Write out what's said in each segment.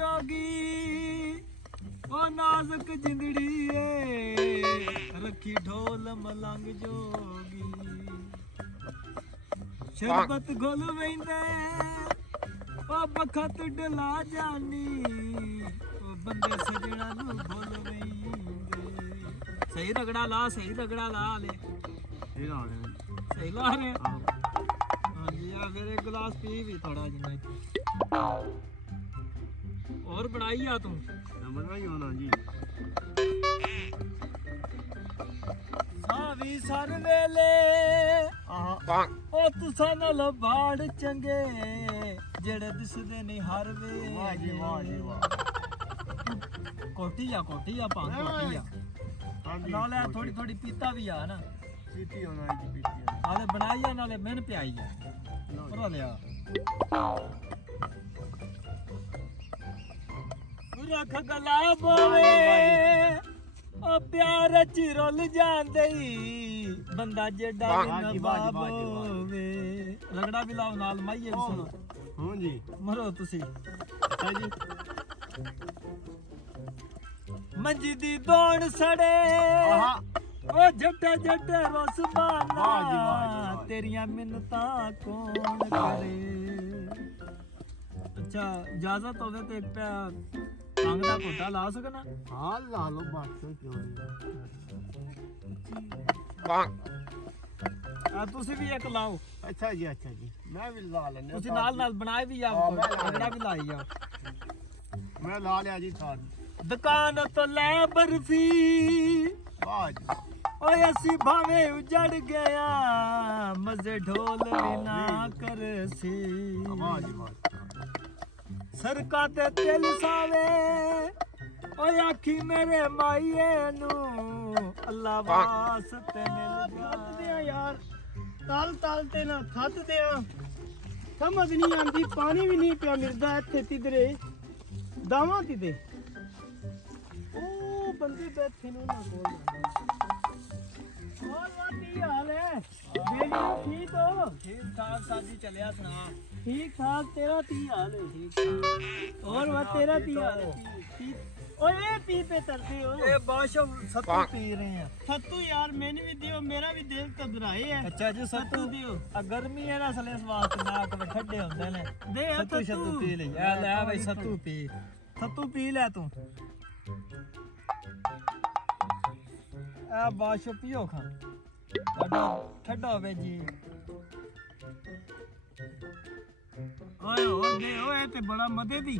जोगी ओ नाजुक जिंदड़ी रखी ढोल मलंग जोगी शरबत घोल वेंदे ओ बखत डला जानी ओ बंदे सजना नू भुल वेंदे सही रगड़ा ला ले सही ला रहे हाँ जी या फिर एक गिलास पी भी थोड़ा जिन्ना और बनाई आ तू बनाई होना जी सावी सर वेले ओ तुसा नाल बाड़ चंगे जेड़े दिसदे नहीं हर वे वाह जी वाह कोटी आ पां कोटी आ नाले थोड़ी थोड़ी पीता भी आ ना पीती होना जी पीती नाले बनाई आ नाले मैंने प्याई आ पूरा लिया रख गला बोवे ओ प्यार च रुल जांदे बंदा जेड़ा ना बाबोवे रगड़ा भी लाओ नाल माईए भी सुनो हां जी मरो तुसी अच्छा जी मंजी दी दौड़ सड़े ओ जट्टे जट्टे रस बाना तेरियां मिन्नतां कौन करे अच्छा इजाजत होवे तो एक पे अंग दा घोटा ला सकना हां ला लो बात क्यों तुसी भी एक लाओ अच्छा जी मैं भी ला लेने तुसी नाल बनाए भी आ रगड़ा भी लाई आ मैं ला लिया जी साथ दुकान तो ले बर्फी वाह जी ओए असी भावे उजड़ गया मजे ढोल भी ना कर सी वाह जी वाह सरका ते तिल सावे ओए आखी मेरे माईए नू अल्लाह वास्ते मिल जा यार ताल ते ना खत दे समझ नहीं आंदी पानी भी नहीं पिया मिलदा इत्थे तिधरे दावां तिदे ओ बंदे बैठे ने ना कोल और वाटी हाल है बेली ठीक हो ठीक ठाक शादी चलिया सुना ठीक ठाक तेरा ती हाल है ठीक और वा तेरा ती हाल है ओए पी पे तरते हो ए बाशो सत्तू पी रहे हैं सत्तू यार मैंने भी दियो मेरा भी दिल घबराए है अच्छा जी सत्तू दियो गर्मी है ना सले इस वास्ते नाक में ठंडे होंदे ने दे सत्तू पी ले ले भाई सत्तू पी ले तू आ बाशो पियो खा ठंडा होवे जी ओए और दे ओए ते बड़ा मदे दी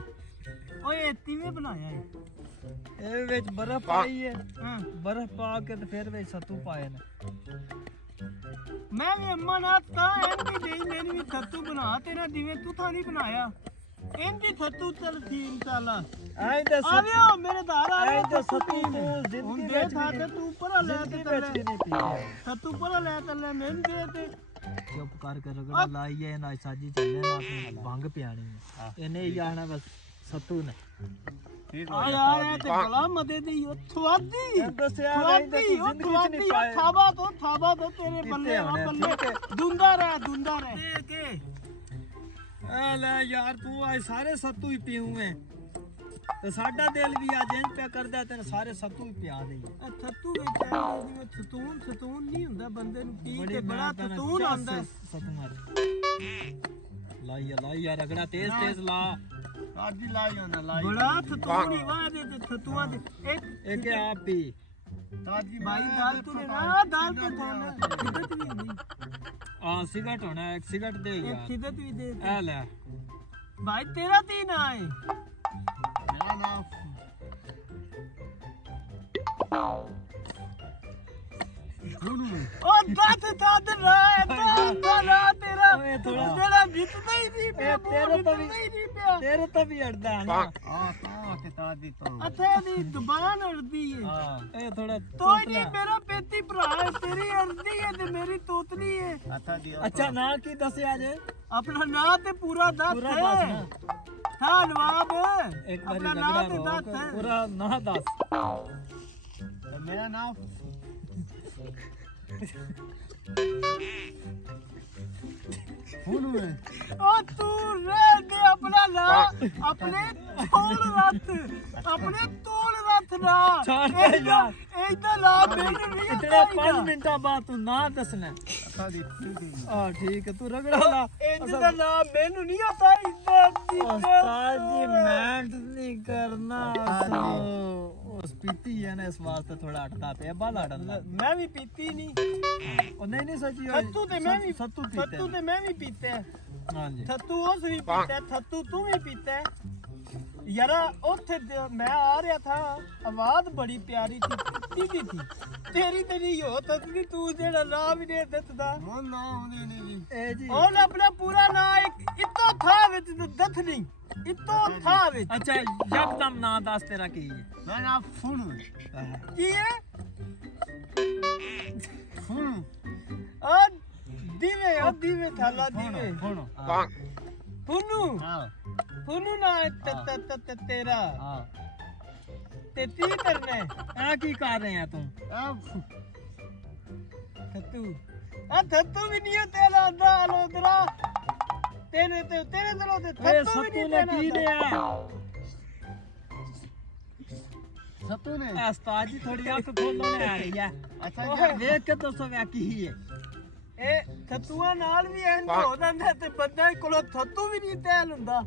ओए तिवें बनाया है ए विच बर्फ पाई है हां बर्फ पा के ते फिर विच सत्तू पाए ने मैं भी अम्मा ना ता एंदी देई मैंने भी सत्तू बना तेरा दिवें तू था नहीं बनाया एंदी सत्तू चल थी इंशाल्लाह आई दे आवियो मेरे धार आई दे सत्तू तू जिंदगी दे था ते तू ऊपर ले ते तले नहीं पी सत्तू ऊपर ले तले मैं दे ते चुप कर रगड़ा लाइए ना साजी चलने ना अपने भंग पियानी है इन्हें ही आना बस सत्तू ने आया आया ते गला मदे दी थवादी दसया थवादी थाबा तो तेरे बल्ले दुंदा रह के ए ले यार तू आज सारे सत्तू ही पीऊंगे ते साडा दिल भी आज इंज पे करदा तेन सारे सत्तू ही पिया दे सत्तू ਵਿੱਚ ਕਹਿੰਦੇ ਸਤੂਨ ਨਹੀਂ ਹੁੰਦਾ ਬੰਦੇ ਨੂੰ ਪੀ ਕੇ ਬੜਾ ਸਤੂਨ ਆਉਂਦਾ सत्तू मार लाइया रगड़ा तेज ला ਅੱਜ ਲਾਈ ਹੋਣਾ ਲਾਈ ਬੜਾ ਸਤੂਨ ਹੀ ਵਾਦੇ ਤੇ ਸਤੂਆਂ ਦੇ एक आप पी ਤਾਜੀ ਭਾਈ ਦਾਲ ਤੂੰ ਨਾ ਦਾਲ ਤੇ ਖਾਣਾ ਸਿਗਰਟ ਵੀ ਨਹੀਂ हां सिगरेट होना एक सिगरेट दे यार एक सिगरेट भी दे ए ले भाई तेरा तीन आए मेरा नाम ओ दांत रहा तेरा तेरा जितना ही नहीं पे तेरे तो भी अड़दा है ना हां ते तादी तो अच्छा दी दोबारा अड़दी है हां ए थोड़ा तो नहीं मेरा पेती भरा है तेरी अड़दी है ते मेरी तोतली है अच्छा ना की दसया जे अपना नाम ते पूरा दस है था नवाब एक बार रगड़ा पूरा ना दस मेरा नाम ਹੁਣ ਉਹ ਤੂੰ ਰਹਿ ਦੇ ਆਪਣਾ ਨਾ ਆਪਣੇ ਤੋਲ ਰੱਥ ਨਾ ਛੱਡ ਯਾਰ ਇਹਦਾ ਲਾ ਮੈਨੂੰ ਨਹੀਂ ਇਤਨੇ 5 ਮਿੰਟਾਂ ਬਾਅਦ ਤੂੰ ਨਾ ਦੱਸਣਾ ਆ ਠੀਕ ਹੈ ਤੂੰ ਰਗੜਾ ਲਾ ਇਹਦਾ ਨਾਮ ਮੈਨੂੰ ਨਹੀਂ ਆਤਾ ਉਸਤਾਦ ਜੀ ਮਿਹਨਤ ਨਹੀਂ ਕਰਨਾ ਉਸ ਪੀਤੀ ਹੈ ਨਾ ਇਸ ਵਾਸਤੇ ਥੋੜਾ ਅਟਦਾ ਪਿਆ ਬਾਲਾ ਅੜਨ ਮੈਂ ਵੀ ਪੀਤੀ ਨਹੀਂ ਉਹ ਨਹੀਂ ਸੱਚੀ ਥੱਤੂ ਤੇ ਮੈਂ ਵੀ ਪੀਤਾ ਹਾਂਜੀ ਥੱਤੂ ਉਸ ਵੀ ਪੀਤਾ ਥੱਤੂ ਤੂੰ ਵੀ ਪੀਤਾ यारा उठे मैं आ रहा था आवाज बड़ी प्यारी थी दीदी थी तेरी तेरी हो तकनी तू जेड़ा नाम ही नहीं दसदा मोर नाम नहीं जी ए जी और अपना पूरा नाम इतो था विच दथनी इतो था विच अच्छा यकदम नाम दस तेरा की है मैं नाम फुन की है फुन और दीवे थाला दीवे फुनु हां फुनु ना तेरा हां ते ती करने आ की कर रहे हैं तू थत्तू भी नहीं है तेरा दाल उधरा तेरे दिलों ते थत्तू भी नहीं ने की दिया सत्तू ने उस्ताद जी थोड़ी आंख खोलो ने आ रही है अच्छा देख के दसो वे की है ए थत्तूआ नाल भी इंज हो ਜਾਂਦਾ ਤੇ ਬੰਦੇ ਕੋਲੋਂ ਥੱਤੂ ਵੀ ਨਹੀਂ ਤੈਲ ਹੁੰਦਾ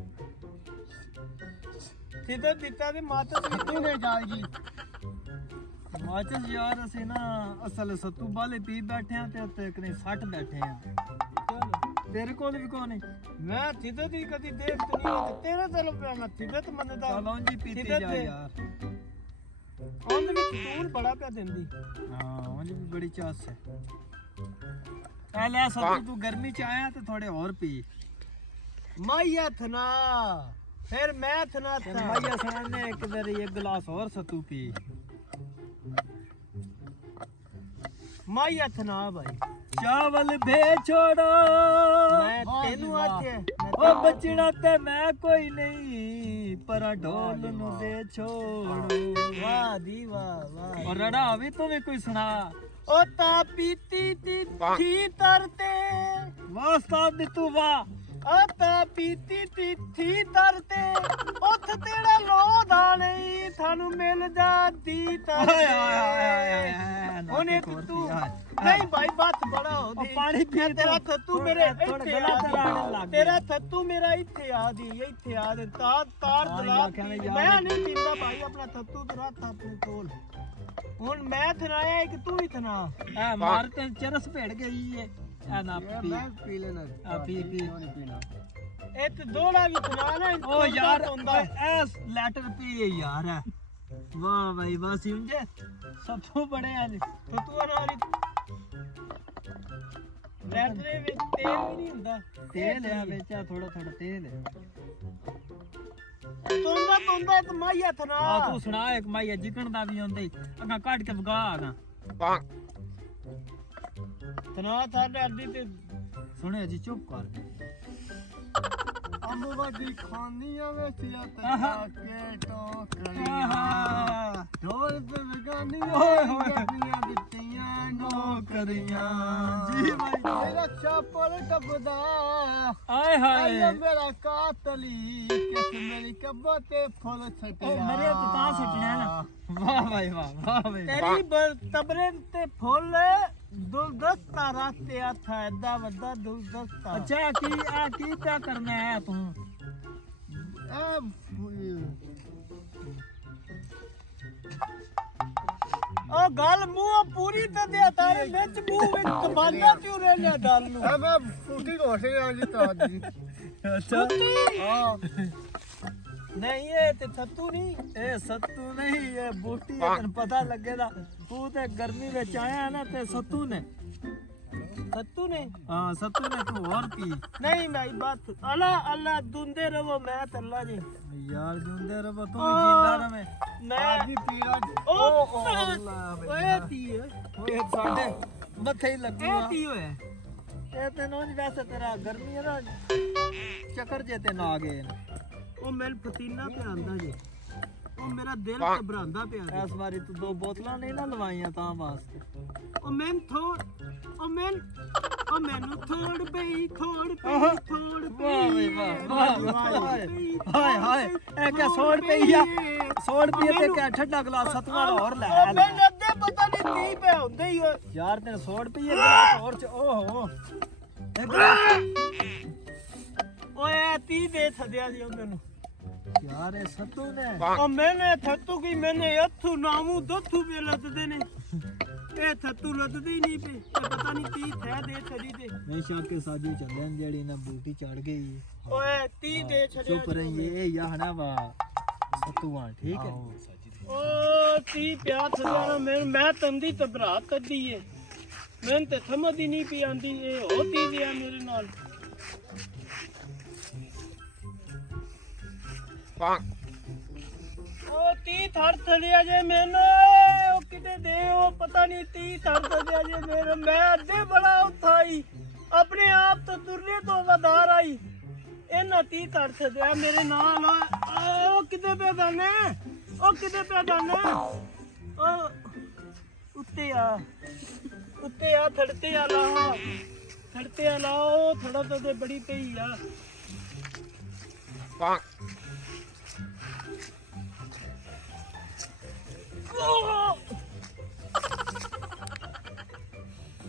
ਸਿੱਧਾ ਦਿੱਤਾ ਤੇ ਮਾਤਸ ਵੀ ਨੇ ਜਾਏਗੀ ਮਾਚਸ ਯਾਰ ਅਸੀਂ ਨਾ ਅਸਲ ਸੱਤੂ ਬਾਲੇ ਪੀ ਬੈਠੇ ਆ ਤੇ ਉੱਤੇ ਇੱਕ ਨੇ 60 ਬੈਠੇ ਆ ਤੇਰੇ ਕੋਲ ਵੀ ਕੋਣ ਹੈ ਮੈਂ ਸਿੱਧਾ ਦੀ ਕਦੀ ਦੇਖਤ ਨਹੀਂ ਤੇ ਤੇਰੇ ਦਿਲ ਪਿਆ ਮੈਂ ਸਿੱਧਾ ਤੇ ਮੰਨਦਾ ਚਲੋ ਜੀ ਪੀਤੀ ਜਾ ਯਾਰ ਉਹਦੇ ਵਿੱਚ ਤੂੰ ਬੜਾ ਪਿਆ ਦਿੰਦੀ ਹਾਂ ਉਹਦੀ ਵੀ ਬੜੀ ਚਾਸ ਹੈ ਲੈ ਸੱਤੂ ਤੂੰ ਗਰਮੀ ਚ ਆਇਆ ਤੇ ਥੋੜੇ ਹੋਰ ਪੀ ਮਾਇਆ ਥਨਾ फिर मैं थना था भैया सामने एक बार एक गिलास और सत्तू पी माया थना भाई चावल भे छोड़ो मैं तेनू आखे ओ बचना ते मैं कोई नहीं पर ढोल नु दे छोड़ो वाह दी वाह और रड़ा भी तू भी कोई सुना ओ ता पीती थी तरते वास्ता दी तू वाह आता पीती थी तरते उठ तेरा लो दाने थानू मिल जाती तरते होने तू नहीं भाई बात बड़ा हो दी पानी पी तेरा थत्तू मेरे तेरा थत्तू मेरा इथे आ दी इथे आ दे तार दला मैं नहीं पींदा भाई अपना थत्तू तेरा अपने कोल हुन मैं थनाया एक तू ही थना ए मार ते चरस भेड़ गई है आ ना पी मैं पी लेना आ पी नहीं पीना ए ते दोड़ा भी थना ना ओ यार एस लेटर पी है यार वाह भाई वाह समझे सब तो बड़े आज तो तू नाली लेटर में तेल भी नहीं हुंदा तेल है बेचा थोड़ा थोड़ा तेल है तोंदा एक माया थना आ तू सुना एक माया जिकण दा भी होंदे अगा काट के वगा आगा तना थाडे अड्डी ते सुने जी चुप कर अंब वाडी खानियां विच आता के टोकरियां ढोल पे वगानियां गड्डियां दित्तियां नौकरियां जी भाई मेरा चापल टपदा आए हाय मेरा कातली किस मेरी कब्बा ते फुल छटिया ओ मेरे तो ता छटने ना वाह भाई वाह भाई तेरी तबरे ते फुल दुलदस्ता रास्ते था एदा वड्डा दुलदस्ता अच्छा की क्या करना है तू ओ गल मुंह पूरी ते दे तारे विच मुंह विच बांधा क्यों रहने गल नु मैं फूटी कोसे आ जी ता जी अच्छा हां नहीं ये ते सत्तू नहीं ए सत्तू नहीं ये बूटी है तन पता लगेगा तू ते गर्मी में आया ना ते सत्तू ने हां सत्तू ने तू और पी नहीं भाई बात अल्लाह अल्लाह दुंदे रहो मैं तल्ला जी यार दुंदे रहो तू जिंदा रहे मैं भी पीरा ओ अल्लाह ओए ती ओए साडे मथे ही लगी ए ती होए ए तेनो नहीं वैसे तेरा गर्मी है ना चक्कर जे ते ना आ गए ओ मैल पतीला पे आंदा जी ਉਹ ਮੇਰਾ ਦਿਲ ਘਬਰਾਉਂਦਾ ਪਿਆ ਇਸ ਵਾਰੀ ਤੂੰ 2 ਬੋਤਲਾਂ ਨਹੀਂ ਨਾ ਲਵਾਈਆਂ ਤਾਂ ਵਾਸਤੇ ਉਹ ਮੈਨੂੰ ਥੋੜ ਪਈ ਹਾਏ ਹਾਏ ਇਹ ਕਿਆ 100 ਰੁਪਏ ਆ 100 ਰੁਪਏ ਤੇ ਕਿਆ ਠੱਡਾ ਗਲਾਸ ਸਤਵਾਂ ਦਾ ਹੋਰ ਲੈ ਮੈਨੂੰ ਅੱਗੇ ਪਤਾ ਨਹੀਂ 30 ਰੁਪਏ ਹੁੰਦੇ ਹੀ ਯਾਰ ਤੇ 100 ਰੁਪਏ ਗਲਾਸ ਹੋਰ ਚ ਓਹੋ ਓਏ 30 ਦੇ ਛੱਡਿਆ ਜੀ ਉਹਨਾਂ ਨੂੰ ਯਾਰ ਇਹ ਸੱਤੂ ਨੇ ਉਹ ਮੈਨੇ ਥੱਤੂ ਕੀ ਮੈਨੇ ਇੱਥੋਂ ਨਾਮੂ ਦੱਥੂ ਵੀ ਲੱਦਦੇ ਨੇ ਇਹ ਥੱਤੂ ਲੱਦਦੇ ਹੀ ਨਹੀਂ ਪਏ ਪਤਾ ਨਹੀਂ ਕੀ ਥੈ ਦੇ ਛੜੀ ਤੇ ਨਹੀਂ ਸ਼ੱਕ ਕੇ ਸਾਜੂ ਚੱਲਿਆ ਜਿਹੜੀ ਨਾ ਬੂਟੀ ਚੜ ਗਈ ਓਏ 30 ਦੇ ਛੜਿਆ ਚੁੱਪ ਰਹੀ ਇਹ ਯਾਹਣਾ ਵਾ ਸੱਤੂਆਂ ਠੀਕ ਹੈ ਓ 30 ਪਿਆ ਛੜਿਆ ਮੈਂ ਤੰਦੀ ਤਬਰਾ ਕੱਢੀ ਏ ਮੈਨੂੰ ਤੇ ਸਮਝ ਹੀ ਨਹੀਂ ਪਈ ਆਂਦੀ ਇਹ ਹੋਤੀ ਗਿਆ ਮੇਰੇ ਨਾਲ ਉਹ 30 ਥੜ ਥੜਿਆ ਜੇ ਮੈਨੂੰ ਉਹ ਕਿਤੇ ਦੇ ਉਹ ਪਤਾ ਨਹੀਂ 30 ਥੜ ਥੜਿਆ ਜੇ ਮੇਰੇ ਮੈਂ ਅੱਧੇ ਬੜਾ ਉਠਾਈ ਆਪਣੇ ਆਪ ਤੋਂ ਤੁਰਨੇ ਤੋਂ ਵਧਾਰ ਆਈ ਇਹਨਾਂ 30 ਥੜ ਥੜਿਆ ਮੇਰੇ ਨਾਲ ਉਹ ਕਿਤੇ ਪੇ ਦਾਨੇ ਉਹ ਕਿਤੇ ਪੇ ਦਾਨੇ ਉਹ ਉੱਤੇ ਆ ਥੜਤੇ ਆ ਲਾਓ ਥੜਾ ਤੋਂ ਤੇ ਬੜੀ ਪਈ ਆ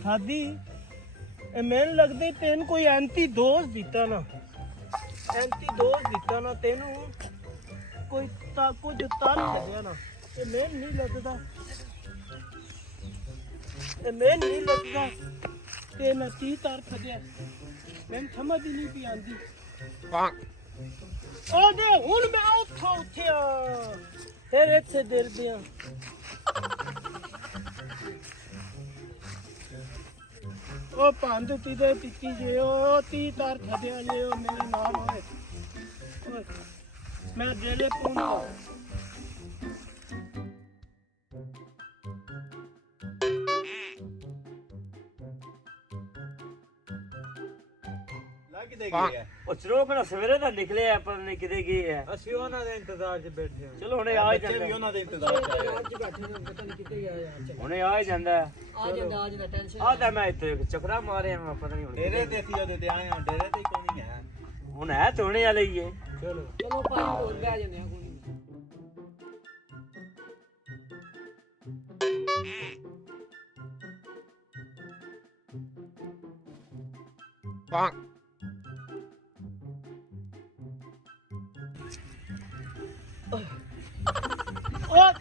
ਖਾਦੀ ਇਹ ਮੈਨੂੰ ਲੱਗਦਾ ਤੈਨੂੰ ਕੋਈ ਐਂਟੀ ਡੋਜ਼ ਦਿੱਤਾ ਨਾ ਤੈਨੂੰ ਕੋਈ ਤਾਂ ਕੁਝ ਤਨ ਲੱਗਿਆ ਨਾ ਇਹ ਮੈਨੂੰ ਨਹੀਂ ਲੱਗਦਾ ਤੇ ਮੈਂ 30 ਤਾਰ ਫੜਿਆ ਮੈਨੂੰ ਸਮਝ ਹੀ ਨਹੀਂ ਪਈ ਆਂਦੀ ਉਹਦੇ ਹੁਣ ਮੈਂ ਉੱਥੋਂ ਉੱਠਿਆ ਫਿਰ ਇੱਥੇ ਦਿਰਦਿਆਂ ਉਹ ਪੰਦ ਪੀਦੇ ਪੀਤੀ ਜੇ ਉਹ 30 ਤਾਰ ਫੜਿਆ ਜੇ ਉਹ ਮੇਰੇ ਨਾਲ ਹੋਏ ਮੈਂ ਜੇਲੇ ਪਹੁੰਚਾ ਕਿਤੇ ਗਏ ਆ ਉਹ ਸਰੋਪ ਨਾ ਸਵੇਰੇ ਦਾ ਨਿਕਲੇ ਆ ਪਰ ਨਹੀਂ ਕਿਤੇ ਗਏ ਆ ਅਸੀਂ ਉਹਨਾਂ ਦੇ ਇੰਤਜ਼ਾਰ 'ਚ ਬੈਠੇ ਹਾਂ ਚਲੋ ਹੁਣੇ ਆ ਹੀ ਬੱਚੇ ਵੀ ਜਾਂਦਾ ਉਹਨਾਂ ਦੇ ਇੰਤਜ਼ਾਰ 'ਚ ਆਏ ਅੱਜ ਬੈਠੇ ਨੇ ਪਤਾ ਨਹੀਂ ਕਿੱਥੇ ਗਿਆ ਯਾਰ ਹੁਣੇ ਆ ਹੀ ਜਾਂਦਾ ਅੱਜ ਦਾ ਟੈਨਸ਼ਨ ਆ ਤਾਂ ਮੈਂ ਇੱਥੇ ਚੱਕਰਾ ਮਾਰਿਆ ਮੈਂ ਪਤਾ ਨਹੀਂ ਹੁਣ ਡੇਰੇ ਤੇ ਸੀ ਉਹਦੇ ਤੇ ਆਏ ਹਾਂ ਡੇਰੇ ਤੇ ਕੋਈ ਨਹੀਂ ਹੈ ਹੁਣ ਹੈ ਧੋਣੇ ਵਾਲੇ ਹੀ ਏ ਚਲੋ ਭਾਈ ਹੋਰ ਬਹਿ ਜਾਂਦੇ ਆ ਕੋਈ ਉਹ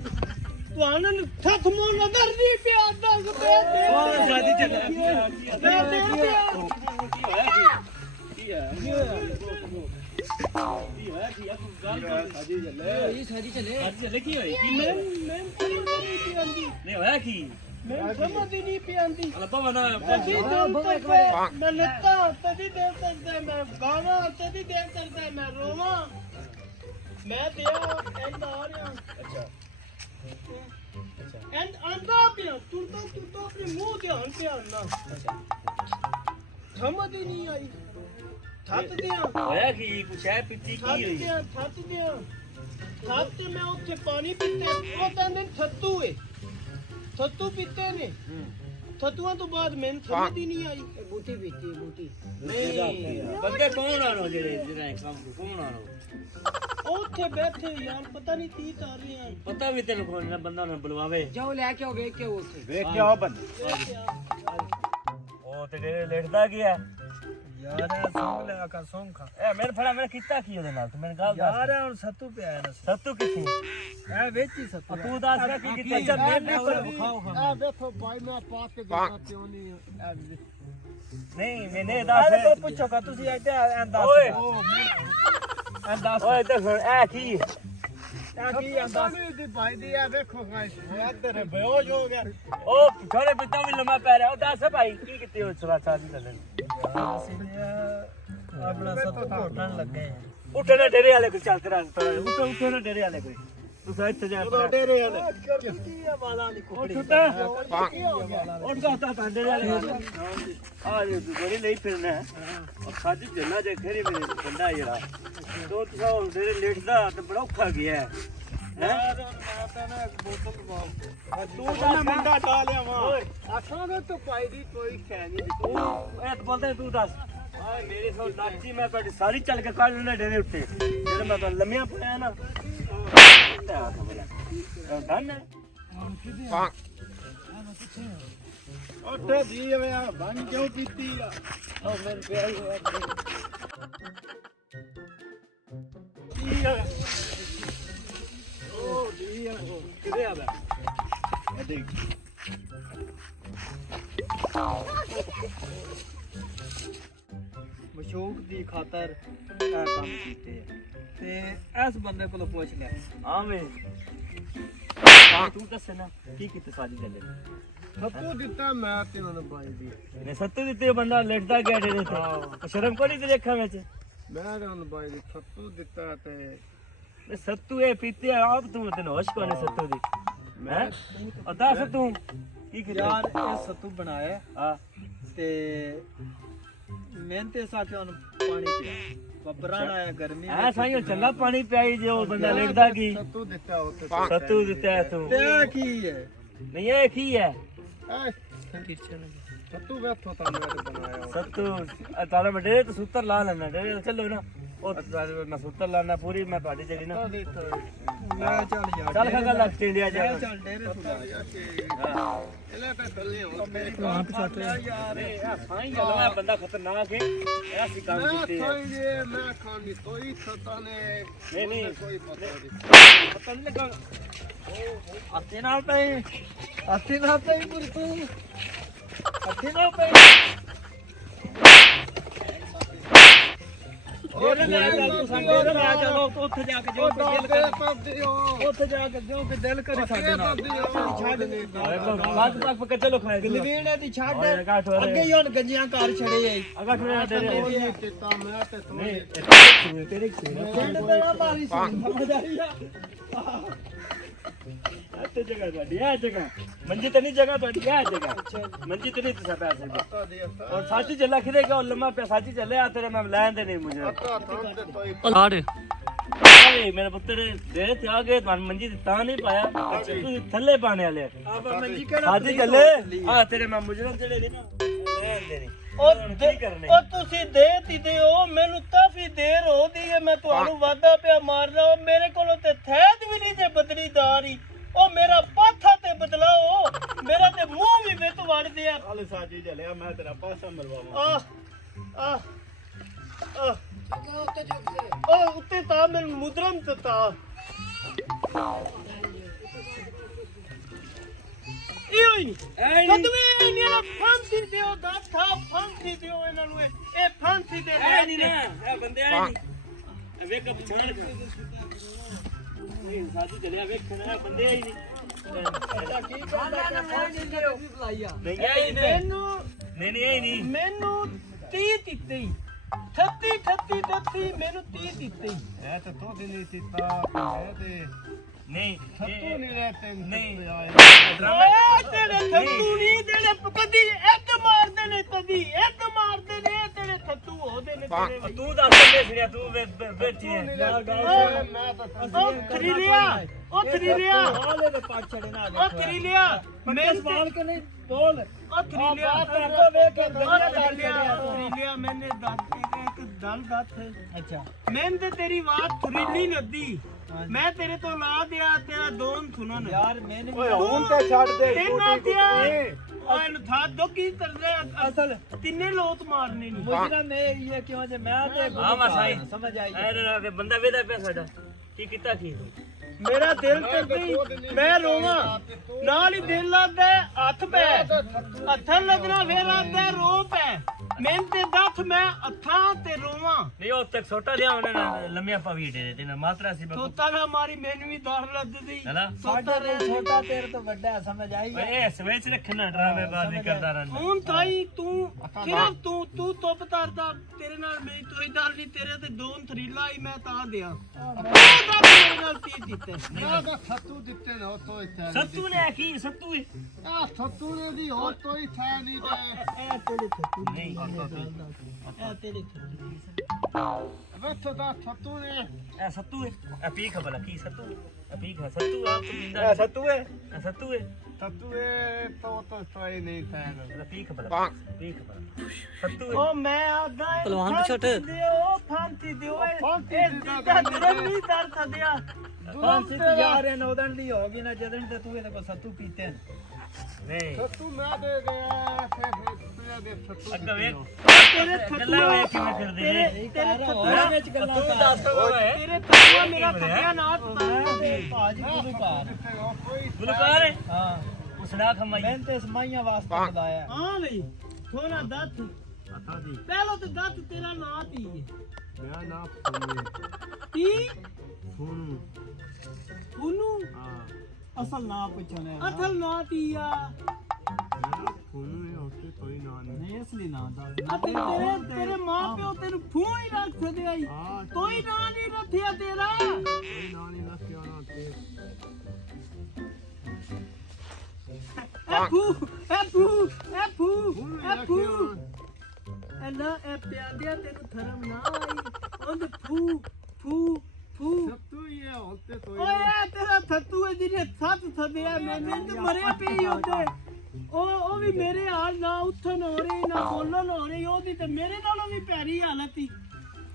ਤੁਹਾਨੂੰ ਥੱਕ ਮੋ ਨਜ਼ਰ ਨਹੀਂ ਪਿਆ ਦੱਸ ਪਿਆ ਉਹ ਸਾਡੀ ਚੱਲਿਆ ਮੈਂ ਦੇ ਪਿਆ ਨਹੀਂ ਹੋਇਆ ਕੀ ਮੈਂ ਸਮਝ ਹੀ ਨਹੀਂ ਪਿਆਂਦੀ ਲੱਭਾ ਨਾ ਤਦੀ ਦੇਰ ਤੱਕ ਮੈਂ ਲੱਤਾਂ ਤਦੀ ਦੇਰ ਤੱਕ ਮੈਂ ਗਾਵਾਂ ਤਦੀ ਦੇਰ ਤੱਕ ਮੈਂ ਰੋਵਾਂ ਮੈਂ ਦਿਆ ਐਂਡ ਆ ਰਿਹਾ ਅੱਛਾ ਐਂਡ ਆਂਦਾ ਪਿਆ ਤੂੰ ਤਾਂ ਆਪਣੇ ਮੂੰਹ ਧਿਆਨ ਨਾ ਸਮਝ ਹੀ ਨਹੀਂ ਆਈ ਥੱਕ ਗਿਆ ਹੋਇਆ ਕੀ ਕੁਛ ਹੈ ਪਿੱਤੀ ਕੀ ਹੋਈ ਥੱਕ ਤੇ ਮੈਂ ਉੱਥੇ ਪਾਣੀ ਪੀਤੇ ਉਹ ਕਹਿੰਦੇ ਥੱਤੂ ਏ ਥੱਤੂ ਪੀਤੇ ਨੇ ਥੱਤੂਆਂ ਤੋਂ ਬਾਅਦ ਮੈਨੂੰ ਸਮਝ ਹੀ ਨਹੀਂ ਆਈ ਬੂਟੀ ਪੀਤੀ ਬੂਟੀ ਨਹੀਂ ਬੰਦੇ ਕੌਣ ਆਣੋ ਜਿਹੜੇ ਕੰਮ ਕੌਣ ਆਣੋ ਉੱਥੇ ਬੈਠੇ ਯਾਰ ਪਤਾ ਨਹੀਂ ਕੀ ਕਰ ਰਹੇ ਆ ਪਤਾ ਵੀ ਤੈਨੂੰ ਕੋਈ ਨਾ ਬੰਦਾ ਨਾ ਬੁਲਵਾਵੇ ਜਾਓ ਲੈ ਕੇ ਆਓ ਵੇਖ ਕੇ ਉੱਥੇ ਵੇਖ ਕੇ ਆਓ ਬੰਦੇ ਉਹ ਤੇ ਜਿਹੜੇ ਲੇਟਦਾ ਗਿਆ ਯਾਰ ਸੌਂਗ ਲੈ ਕੇ ਸੌਂਗ ਖਾ ਇਹ ਮੇਰੇ ਫੜਾ ਮੈਂ ਕੀਤਾ ਕੀ ਉਹਦੇ ਨਾਲ ਤੂੰ ਮੈਨੂੰ ਗੱਲ ਦੱਸ ਯਾਰ ਹੁਣ ਸੱਤੂ ਪਿਆ ਹੈ ਨਾ ਸੱਤੂ ਕਿੱਥੇ ਇਹ ਵਿੱਚ ਹੀ ਸੱਤੂ ਤੂੰ ਦੱਸ ਰਿਹਾ ਕੀ ਕੀਤਾ ਅੱਛਾ ਮੈਨੂੰ ਖਾਓ ਆ ਵੇਖੋ ਭਾਈ ਮੈਂ ਪਾ ਕੇ ਗਿਆ ਕਿਉਂ ਨਹੀਂ ਨਹੀਂ ਮੈਨੇ ਦੱਸ ਕੋਈ ਪੁੱਛੋ ਕਾ ਤੁਸੀਂ ਇੱਥੇ ਆਂਦਾ ਓਏ ਆਂਦਾ ਓਏ ਤੇ ਹੁਣ ਇਹ ਕੀ ਕੀ ਆਂਦਾ ਦੀ ਭਾਈ ਦੀ ਆ ਵੇਖੋ ਗਾਇਸ ਮੈਂ ਤੇਰੇ ਬੇਹੋਸ਼ ਹੋ ਗਿਆ ਉਹ ਥੋੜੇ ਪਿੱਤੋਂ ਵੀ ਲੰਮਾ ਪੈ ਰਿਹਾ ਉਹ ਦੱਸ ਭਾਈ ਕੀ ਕੀਤੀ ਉਹ ਸਵਾ ਸਾਦੀ ਚੱਲਣ ਆਪਣਾ ਸੱਤੂ ਘੋਟਣ ਲੱਗੇ ਉੱਠੇ ਨਾ ਡੇਰੇ ਵਾਲੇ ਕੋਲ ਚੱਲ ਤੇਰਾ ਉੱਠੇ ਨਾ ਡੇਰੇ ਵਾਲੇ ਕੋਲ ਤੂੰ ਇੱਥੇ ਜਾ ਡੇਰੇ ਵਾਲੇ ਕੀ ਆ ਵਾਲਾਂ ਦੀ ਕੁਕੜੀ ਉੱਠ ਗਾ ਤਾਂ ਡੇਰੇ ਵਾਲੇ ਆ ਜੇ ਤੂੰ ਬੜੀ ਲਈ ਫਿਰਨਾ ਉਹ ਖਾਦੀ ਚੱਲਾ ਜੇ ਖੇਰੇ ਮੇਰੇ ਬੰਦਾ ਜਿਹੜਾ ਦੋ ਤੂੰ ਡੇਰੇ ਲੇਟਦਾ ਤੇ ਬੜਾ ਔਖਾ ਗਿਆ ਯਾਰ ਮੈਂ ਤਾਂ ਨਾ ਇੱਕ ਬੋਤਲ ਲਵਾਉ ਤੂੰ ਉਹਨੇ ਦੱਸ ਮੁੰਡਾ ਡਾਲਿਆ ਵਾ ਓਏ ਆਖਾਂਗੇ ਤੂੰ ਪਾਈ ਦੀ ਕੋਈ ਖੈ ਨਹੀਂ ਤੂੰ ਇਹ ਬੋਲਦਾ ਤੂੰ ਦੱਸ ਆਏ ਮੇਰੇ ਸੋ ਲਾਚੀ ਮੈਂ ਤੁਹਾਡੀ ਸਾਰੀ ਚੱਲ ਕੇ ਕੱਢ ਲੈਣਾ ਡੇਰੇ ਉੱਤੇ ਜਿਹੜੇ ਮੈਂ ਤੁਹਾਨੂੰ ਲੰਮੀਆਂ ਪਾਇਆ ਨਾ ਡਨ ਹੈ ਉੱਥੇ ਦੀ ਆ ਬਣ ਕਿਉਂ ਪੀਤੀ ਆ ਉਹ ਮੇਰੇ ਪਿਆ ਹੀ ਹੋਇਆ ਕੀ ਆ ਉਹ ਦੀ ਆ ਕਿਹਦੇ ਆ ਬੈ ਇਹ ਦੇਖ ਮਸ਼ੂਕ ਦੀ ਖਾਤਰ ਇਹ ਕੰਮ ਕੀਤੇ ਆ ਤੇ ਇਸ ਬੰਦੇ ਕੋਲੋਂ ਪੁੱਛ ਲੈ ਆਵੇਂ ਤੂੰ ਦੱਸ ਨਾ ਕੀ ਕੀਤਾ ਸਾਜੀ ਚੱਲੇ ਸੱਤੂ ਦਿੱਤਾ ਮੈਂ ਤੇ ਉਹਨਾਂ ਬਾਈ ਦੀ ਇਹਨੇ ਸੱਤੂ ਦਿੱਤੇ ਬੰਦਾ ਲੜਦਾ ਗਿਆ ਡੇਰੇ ਤੇ ਸ਼ਰਮ ਕੋਈ ਨਹੀਂ ਦੇਖਾਂ ਵਿੱਚ ਮੈਂ ਤੇ ਉਹਨਾਂ ਬਾਈ ਦੀ ਸੱਤੂ ਦਿੱਤਾ ਤੇ ਸੱਤੂ ਇਹ ਪੀਤੇ ਆਪ ਤੂੰ ਤੇ ਹੋਸ਼ ਕੋਨੇ ਸੱਤੂ ਦੀ ਮੈਂ ਦੱਸ ਤੂੰ ਕੀ ਕੀਤਾ ਯਾਰ ਇਹ ਸੱਤੂ ਬਣਾਇਆ ਹਾਂ ਤੇ ਮਿਹਨਤੇ ਸਾਕੇ ਉਹਨੂੰ ਪਾਣੀ ਪਿਆ ਬੱਬਰਾਂ ਆਇਆ ਗਰਮੀ ਐ ਸਾਈਓ ਚੱਲਾ ਪਾਣੀ ਪਿਆਈ ਜੇ ਉਹ ਬੰਦਾ ਲੜਦਾ ਕੀ ਸੱਤੂ ਦਿੱਤਾ ਉੱਤੇ ਸੱਤੂ ਦਿੱਤਾ ਤੂੰ ਤੇ ਇਹ ਕੀ ਹੈ ਨਹੀਂ ਇਹ ਕੀ ਹੈ ਸੱਤੂ ਵੇਥੋਂ ਤਾਂ ਮੈਂ ਤੇ ਬਣਾਇਆ ਸੱਤੂ ਤਾਰਾ ਵੱਡੇ ਤੇ ਸੂਤਰ ਲਾ ਲੈਣਾ ਡੇ ਚੱਲੋ ਨਾ ਉਹ ਮੈਂ ਸੂਤਰ ਲਾਣਾ ਪੂਰੀ ਮੈਂ ਤੁਹਾਡੀ ਜਿਹੜੀ ਨਾ ਮੈਂ ਚੱਲ ਯਾਰ ਚੱਲ ਖਾ ਗੱਲ ਆਸਟ੍ਰੇਲੀਆ ਜਾ ਚੱਲ ਡੇਰੇ ਤੋਂ ਲੈ ਇਹਨੇ ਤਾਂ ਥੱਲੇ ਹੋ ਮੇਰੇ ਆਪ ਛੱਟ ਯਾਰ ਇਹ ਸਾਈ ਗੱਲਾਂ ਬੰਦਾ ਖਤਰਨਾਕ ਹੈ ਇਹ ਅਸੀਂ ਕੰਮ ਕੀਤੇ ਆ ਕੋਈ ਜੇ ਮੈਂ ਖਾਣੀ ਕੋਈ ਸਤਾ ਨੇ ਨਹੀਂ ਕੋਈ ਪਤਾ ਨਹੀਂ ਪਤਾ ਨਹੀਂ ਲੱਗਾ ਹੱਥੇ ਨਾਲ ਪਈ ਹੱਥੇ ਨਾਲ ਪਈ ਪੁਰ ਤੂੰ ਹੱਥੇ ਨਾਲ ਪਈ ਉਹਨੇ ਲੈ ਚੱਲ ਤੂੰ ਸੰਡੇ ਤੇ ਲੈ ਚਲੋ ਉੱਥੇ ਜਾ ਕੇ ਜੋ ਦਿਲ ਕਰੇ ਉੱਥੇ ਜਾ ਕੇ ਜੋ ਕਿ ਦਿਲ ਕਰੇ ਸਾਡੇ ਨਾਲ ਛੱਡ ਦੇ ਬਾਤ ਬਾਤ ਪੱਕ ਚਲੋ ਖਾਏ ਲਵੇਣੇ ਦੀ ਛੱਡ ਓਏ ਕਾਠ ਹੋ ਅੱਗੇ ਹੀ ਹੁਣ ਗੰਜੀਆਂ ਘਰ ਛੜੇ ਆਈ ਅਗਾ ਠੋਇਆ ਤੇਰੇ ਦਿੱਤਾ ਮੈਂ ਤੇ ਤੂੰ ਨਹੀਂ ਤੇਰੇ ਪਿੰਡ ਤੇ ਨਾ ਮਾਰੀ ਸੀ ਸਮਝ ਆਈ ਆ ਅੱਤੇ ਜਗ੍ਹਾ ਤੁਹਾਡੀ ਇਹ ਜਗ੍ਹਾ ਮੰਜੀ ਤੇ ਨਹੀਂ ਜਗ੍ਹਾ ਤੁਹਾਡੀ ਇਹ ਜਗ੍ਹਾ ਮੰਜੀ ਤੇ ਨਹੀਂ ਤੁਸੀਂ ਪੈਸੇ ਪਤਾ ਦੇ ਅੱਤਾ और साची चला खिदेगा और लम्मा पे साची चले आ तेरे मैं लाइन दे नहीं मुझे ਅੱਤਾ ਥਾਂ ਤੇ ਕੋਈ ਆੜੇ अरे मेरे पुत्र दे थे आगे मन मंजी ता नहीं पाया तू थल्ले पाने वाले ਆਪਾਂ ਮੰਜੀ ਕਿਹੜਾ साची चले आ तेरे मैं मुजरम चले थे ना लाइन दे नहीं ਉਹ ਤੁਸੀਂ ਦੇਤੀ ਦੇ ਹੋ ਮੈਨੂੰ ਕਾਫੀ ਦੇਰ ਹੋ ਗਈ ਹੈ ਮੈਂ ਤੁਹਾਨੂੰ ਵਾਦਾ ਪਿਆ ਮਾਰਨਾ ਮੇਰੇ ਕੋਲੋਂ ਤੇ ਥੈਦ ਵੀ ਨਹੀਂ ਜੇ ਬਦਲੀਦਾਰੀ ਉਹ ਮੇਰਾ ਪਾਥਾ ਤੇ ਬਦਲਾਓ ਮੇਰਾ ਤੇ ਮੂੰਹ ਵੀ ਵਿੱਚ ਵੜਦੇ ਆ हाल साची चले मैं तेरा पासा मलवाऊंगा ਆ ਆ ਉਹ ਉੱਤੇ ਤਾਂ ਮੈਨੂੰ ਮੁਦਰਮ ਦਿੱਤਾ ਇਹੋ ਹੀ ਨਹੀਂ ਕਦਵੇਂ ਇਹਨਾਂ ਨੂੰ ਫਾਂਸੀ ਦਿਓ ਦਾਥਾ ਫਾਂਸੀ ਦਿਓ ਇਹਨਾਂ ਨੂੰ ਇਹ ਫਾਂਸੀ ਦੇ ऐ नहीं ना ए बंदे आए नहीं वे कब पछाण का नहीं साची चले वे खना बंदे आई नहीं नहीं आई नहीं ਮੈਨੂੰ नहीं आई नहीं ਮੈਨੂੰ 30 ਦਿੱਤੇ 38 ਮੈਨੂੰ 30 ਦਿੱਤੇ ਇਹ ਤਾਂ ਤੋ ਦਿਨ ਹੀ ਦਿੱਤਾ ਇਹ ਤੇ ਨਹੀਂ ਤੂੰ ਨਹੀਂ ਰਹਤੇ ਨਹੀਂ ਤੇਰੇ ਥੱਤੂ ਨਹੀਂ ਤੇਰੇ ਕਦੀ ਇੱਕ ਮਾਰਦੇ ਨੇ ਕਦੀ ਇੱਕ ਮਾਰਦੇ ਨੇ ਤੇਰੇ ਥੱਤੂ ਹੋਦੇ ਨੇ ਤੇਰੇ ਤੂੰ ਦੱਸ ਕੇ ਫਿਰਿਆ ਤੂੰ ਬੈਠੀ ਹੈ ਉਹ ਖਰੀਲਿਆ ਉਹ ਖਰੀਲਿਆ ਹਾਲੇ ਦੇ ਪਾਛੜੇ ਨਾ ਉਹ ਖਰੀਲਿਆ ਮੈਂ ਸਵਾਲ ਕਿ ਨਹੀਂ ਬੋਲ ਉਹ ਖਰੀਲਿਆ ਤਾਂ ਵੇਖ ਕੇ ਗੰਜਾ ਕਰ ਲਿਆ ਖਰੀਲਿਆ ਮੈਨੇ ਇੱਕ ਦਲ ਦੱਤ ਅੱਛਾ ਮੈਂ ਤੇ ਤੇਰੀ ਬਾਤ ਖਰੀਲੀ ਨਦੀ ਮੈਂ ਤੇਰੇ ਤੋਂ ਲਾ ਦਿਆ ਤੇਰਾ ਦੋਨ ਸੁਣਨ ਯਾਰ ਮੈਨੇ ਹੁਣ ਤੇ ਛੱਡ ਦੇ ਤੇਨਾ ਦਿਆ ਓਏ ਨੂੰ ਥਾ ਦੋ ਕੀ ਕਰਦੇ ਅਸਲ ਤਿੰਨੇ ਲੋਟ ਮਾਰਨੇ ਨਹੀਂ ਮੁਜਰਾ ਮੈਂ ਇਹ ਕਿਉਂ ਜੇ ਮੈਂ ਤੇ ਹਾਂ ਮਸਾਈ ਸਮਝ ਆਈ ਐ ਬੰਦਾ ਵੇਦਾ ਪਿਆ ਸਾਡਾ ਕੀ ਕੀਤਾ ਕੀ ਮੇਰਾ ਦਿਲ ਕਰਦੀ ਮੈਂ ਰੋਵਾਂ ਨਾਲ ਹੀ ਦਿਲ ਲੱਗਦਾ ਹੱਥ ਪੈ ਹੱਥਾਂ ਲੱਗਣਾ ਫੇਰ ਆਂਦਾ ਰੋ ਪੈ ਮੈਂ ਤੇ ਦੱਸ ਮੈਂ ਹੱਥਾਂ ਤੇ ਰੋਵਾਂ ਨਹੀਂ ਉਹ ਤੱਕ ਛੋਟਾ ਲਿਆ ਉਹਨੇ ਲੰਮੀਆਂ ਪਾਵੀ ਦੇ ਤੇ ਨਾ ਮਾਤਰਾ ਸੀ ਤੋਤਾ ਦਾ ਮਾਰੀ ਮੈਨੂੰ ਵੀ ਦਰ ਲੱਦਦੀ ਹੈਨਾ ਸਾਡਾ ਤੇ ਛੋਟਾ ਤੇਰੇ ਤੋਂ ਵੱਡਾ ਸਮਝ ਆਈ ਓਏ ਇਹ ਸਵੇਚ ਰੱਖਣਾ ਡਰਾਮੇ ਬਾਜ਼ੀ ਕਰਦਾ ਰਹਿੰਦਾ ਹੁਣ ਤਾਈ ਤੂੰ ਸਿਰਫ ਤੂੰ ਤੁੱਪ ਤਰਦਾ ਤੇਰੇ ਨਾਲ ਮੇਰੀ ਤੋਈ ਦਰ ਨਹੀਂ ਤੇਰੇ ਤੇ ਦੋਨ ਥਰੀਲਾ ਹੀ ਮੈਂ ਤਾਂ ਦਿਆਂ ਉਹਦਾ ਮੇਰੇ ਨਾਲ ਤੀ ਦਿੱਤੇ ਸੱਤੂ ਦਿੱਤੇ ਨੇ ਉਹ ਤੋਂ ਇੱਥੇ ਸੱਤੂ ਨੇ ਕੀ ਸੱਤੂ ਹੈ ਆ ਸੱਤੂ ਨੇ ਦੀ ਹੋਰ ਕੋਈ ਥੈ ਨਹੀਂ ਤੇ ਇਹ ਤੇਰੇ ਛੱਤੂ ਨਹੀਂ ਇਹ ਤੇਰੇ ਛੱਤੂ ਵੇਥੋ ਦਾ ਸੱਤੂ ਨੇ ਇਹ ਸੱਤੂ ਹੈ ਇਹ ਪੀ ਖਬਰ ਕੀ ਸੱਤੂ पीक है सत्तू आप तो जिंदा सत्तू है सत्तू है तत्वे तो सही नहीं था पीक भला पीक भला सत्तू है ओ मैं आदा पहलवान पे छोटे। दियो फांसी दियो फांसी ए दी दीदा नहीं दर था दिया फांसी तो यार है नौदन दी होगी ना जदन ते तू ये को सत्तू पीते हैं नहीं सत्तू ना दे गया फिर तुझे दे सत्तू अग्गा वेख तेरे गल्ला वे किवें कर दे ने तेरे होए ਵਿੱਚ ਗੱਲਾਂ ਕਰ तेरे थप्पा मेरा थप्पा ना ਭਾਜੀ ਗੁਰੂ ਘਰ कोई गुलकार है ਹਾਂ उसना खमाई ਮੈਂ ਤੇ ਸਮਾਈਆਂ ਵਾਸਤੇ ਬੁਲਾਇਆ हां भाई थोड़ा दत आता दी पहलो तो दत तेरा ना ती मेरा नाम फूनू ती फूनू फूनू हां ਅਸਲ ਨਾ ਪੁੱਛਣੇ असल ना ती या मेरा फूनू है होते कोई ना नहीं ਨਹੀਂ ਅਸਲੀ ਨਾਂ ਦਾ तेरे तेरे मां प्यो तेरे फू ही रख दे आई हां कोई ना नहीं रखिया तेरा कोई ना नहीं रखिया ना ते ए फू ए फू ए फू फूनू ए फू रखिया ना ए प्यादिया तेनु धर्म ना आई ओंद फू फू फू सत्तू ये होते कोई ओए तेरा थत्तू है जिने सत थदे मैंने तो मरे पे ही होते ओ भी मेरे हाल ना उठन हो रही ना बोलन हो रही ओदी ते मेरे नालों भी पैरी हालत ही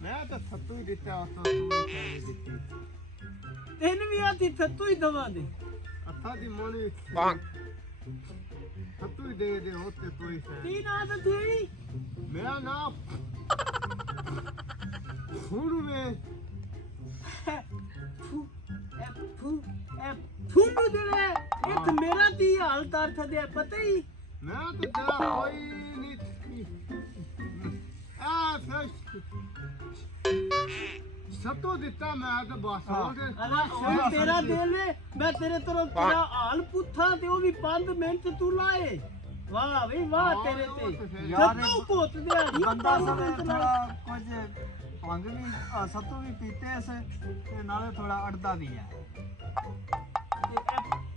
मैं तो सत्तू ही देता तो तू ही देती तेन भी आती थत्तू ही दवा दे अच्छा दी मोनी सत्तू ही दे दे होते कोई से तीन आदत थी मेरा नाम फूनू में फू ए फू ए फूनू जेड़े एक मेरा ती हाल तार थदे पता ही मैं तो तेरा कोई नहीं आ फिर सत्तू दिता मैं तो बस हो गए अरे तेरा दिल है मैं तेरे तरफ तेरा हाल पुੱਠਾ ਤੇ ਉਹ ਵੀ 5 ਮਿੰਟ ਤੂੰ ਲਾਏ ਵਾਹ ਵੀ ਵਾਹ ਤੇਰੇ ਤੇ ਸੱਤੂ ਪੁੱਤ ਦੇ ਆੜੀ ਬੰਦਾ ਸਭ ਥੋੜਾ ਕੁਝ ਭੰਗ ਵੀ ਸੱਤੂ ਵੀ ਪੀਤੇ ਐ ਤੇ ਨਾਲੇ ਥੋੜਾ ਅੜਦਾ ਵੀ ਹੈ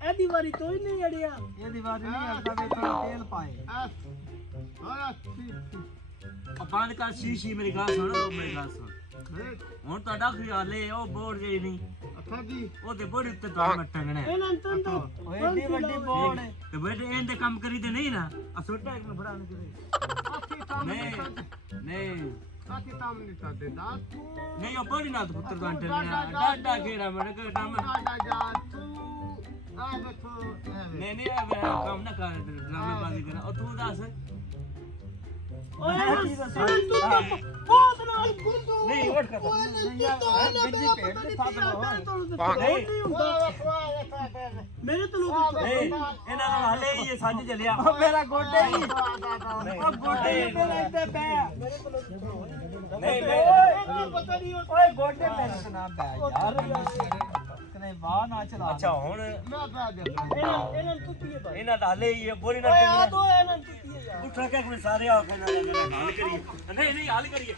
ਇਹਦੀ ਵਾਰੀ ਕੋਈ ਨਹੀਂ ਅੜਿਆ ਇਹਦੀ ਵਾਰੀ ਨਹੀਂ ਅੜਦਾ ਵੀ ਥੋੜਾ ਤੇਲ ਪਾਏ ਬੰਦ ਕਰ ਸ਼ੀਸ਼ੀ ਮੇਰੀ ਗੱਲ ਸੁਣ ਮੇਰੀ ਗੱਲ ਸੁਣ ਹੁਣ ਤੁਹਾਡਾ ਖਿਆਲ ਏ ਉਹ ਬੋੜ ਜੇ ਨਹੀਂ अच्छा जी ਉਹਦੇ ਬੋੜ ਉੱਤੇ ਤਾਂ ਮਟੰਗਣਾ ਇਹਨਾਂ ਤੋਂ ਤਾਂ ਓਏ ਏਡੀ ਵੱਡੀ ਬੋੜ ਹੈ ਤੇ ਬੇਟੇ ਇਹਦੇ ਕੰਮ ਕਰੀ ਤੇ ਨਹੀਂ ਨਾ ਆ ਛੋਟਾ ਇੱਕ ਨੂੰ ਫੜਾ ਨਹੀਂ आखी काम ਨਹੀਂ ਨਹੀਂ आखी काम नहीं करते दांत ਨਹੀਂ ਉਹ ਬੋੜੀ ਨਾਲ ਪੁੱਤਰ ਦਾ ਟੰਗਣਾ ਡਾਡਾ ਕਿਹੜਾ ਮਨ ਕੇ ਕੰਮ दादा जा तू आ देखो ਨਹੀਂ ਨਹੀਂ ਇਹ ਕੰਮ ਨਾ ਕਰ ਡਰਾਮੇਬਾਜ਼ੀ ਕਰ ਉਹ ਤੂੰ ਦੱਸ ਓਏ ਤੂੰ ਬਹੁਤ ਨਾਲ ਗੁੰਦੋ ਨਹੀਂ ਉੱਠ ਕਰ ਗੱਜੀ ਪੇਟ ਦੇ ਫਾਦਰ ਹੋ ਨਹੀਂ ਹੁੰਦਾ ਮੇਰੇ ਤੋਂ ਲੋਕ ਨਹੀਂ ਇਹਨਾਂ ਦਾ ਹਾਲੇ ਹੀ ਇਹ ਸੱਜ ਚੱਲਿਆ ਉਹ ਮੇਰਾ ਗੋਡੇ ਹੀ ਨਹੀਂ ਉਹ ਗੋਡੇ ਹੀ ਮੇਰੇ ਇੱਥੇ ਪੈ ਨਹੀਂ ਪਤਾ ਨਹੀਂ ਓਏ ਗੋਡੇ ਮੇਰੇ ਤੇ ਨਾ ਪੈ ਯਾਰ ਕਨੇ ਵਾਹ ਨਾ ਚਲਾ ਅੱਛਾ ਹੁਣ मैं बता देता ਇਹਨਾਂ ਨੂੰ ਤੁੱਤੀਏ ਬਾਈ ਇਹਨਾਂ ਦਾ ਹਾਲੇ ਹੀ ਇਹ ਬੋੜੀ ਨਾਲ ਓਏ ਆ ਟੰਗਣਾ ਦੋ ਇਹਨਾਂ ਨੂੰ ਤੁੱਤੀਏ ਯਾਰ ਉੱਠਾ ਕੇ ਕੋਈ ਸਾਰੇ ਆ ਕੇ ਨਾਲ ਹੱਲ ਕਰੀਏ ਨਹੀਂ ਨਹੀਂ ਹੱਲ ਕਰੀਏ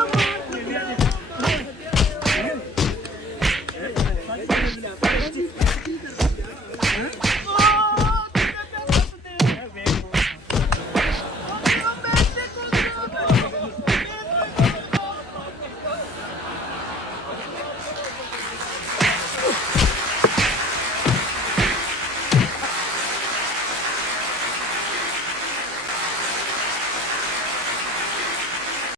ਓਏ